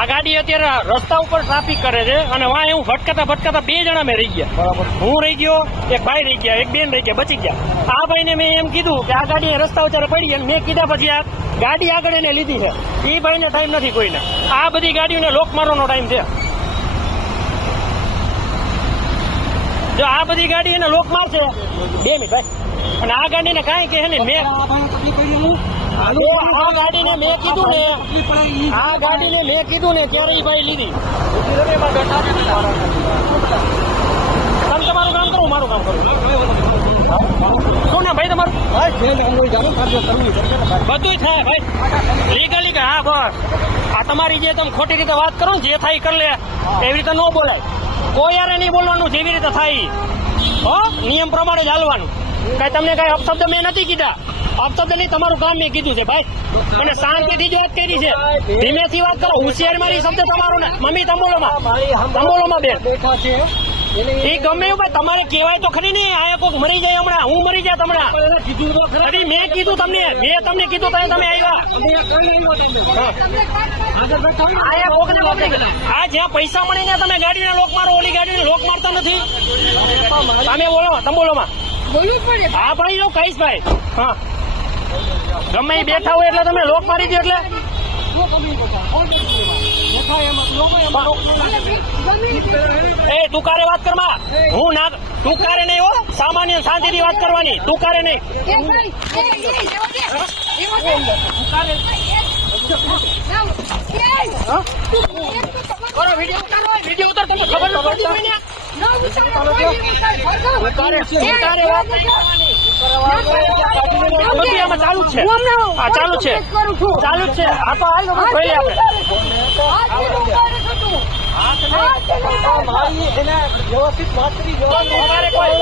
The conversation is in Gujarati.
આ ગાડી અત્યારે રસ્તા ઉપર ટ્રાફિક કરે છે અને વાં એવું ભટકાતા 2 જણા મેં રહી ગયા. બરાબર. હું રહી ગયો, એક ભાઈ રહી ગયા, એક બેન રહી ગયા, બચી ગયા. આ ભાઈને મેં એમ કીધું કે આ ગાડી રસ્તા ઉપર પડી અને મેં કીધા પછી આ ગાડી આગળ એને લીધી છે. એ ભાઈને ટાઈમ નથી કોઈને. આ બધી ગાડીઓને લોક મારવાનો ટાઈમ છે. જો આ બધી ગાડી એને લોક મારશે 2 મિનિટ ભાઈ, અને આ ગાડીને કાંઈ કહે ને મેં આ ગાડીને મેં કીધું ને, આ ગાડીને મેં કીધું ને ત્યારે એ ભાઈ લીધી. તમે તમારું કામ કરો, મારું કામ કરું. શું ના ભાઈ તમારું બધું થાય ભાઈ લીગલી કે હા બસ. આ તમારી જે તમે ખોટી રીતે વાત કરો ને, જે થાય કરી લે, એવી રીતે ન બોલાય. કોઈ યારે નહીં બોલવાનું, જેવી રીતે થાય હો નિયમ પ્રમાણે જ હાલવાનું. કઈ તમને કઈ અપશબ્દ મેં નથી કીધા. અપશબ્દ નહીં, તમારું કામ મેં કીધું છે ભાઈ. અને શાંતિથી જ વાત કરી છે, ધીમેથી વાત કરો. હોશિયાર મારી શબ્દ તમારો ને મમ્મી તંબોલોમાં બેન એ ગમે એવું ભાઈ તમારે કહેવાય તો ખરી નહીં. આ કોઈક મરી જાય હમણાં, હું મરી જાય હમણાં. મેં કીધું તમને, મેં તમને કીધું તમે આવ્યા. આ જ્યાં પૈસા મળે ત્યાં તમે ગાડીને લોક મારો, ઓલી ગાડીને લોક મારતા નથી. તમે બોલો તંબોલોમાં. હા ભાઈ એવું કહીશ ભાઈ. હા ગમે એ બેઠા હોય એટલે તમે લોક મારી દો એટલે એ તું કારે વાત કરમાં. હું ના તું કારે નહીં હો, સામાન્ય શાંતિથી વાત કરવાની. તું કારે નહીં. વિડીયો ઉતાર, તમને ખબર ન પડતી હોય ને. બધું આમાં ચાલુ જ છે. હા ચાલુ જ છે, ચાલુ જ છે. આ તો આવી ગયું ભાઈ આપણે. વ્યવસ્થિત વાત કરી. કોઈ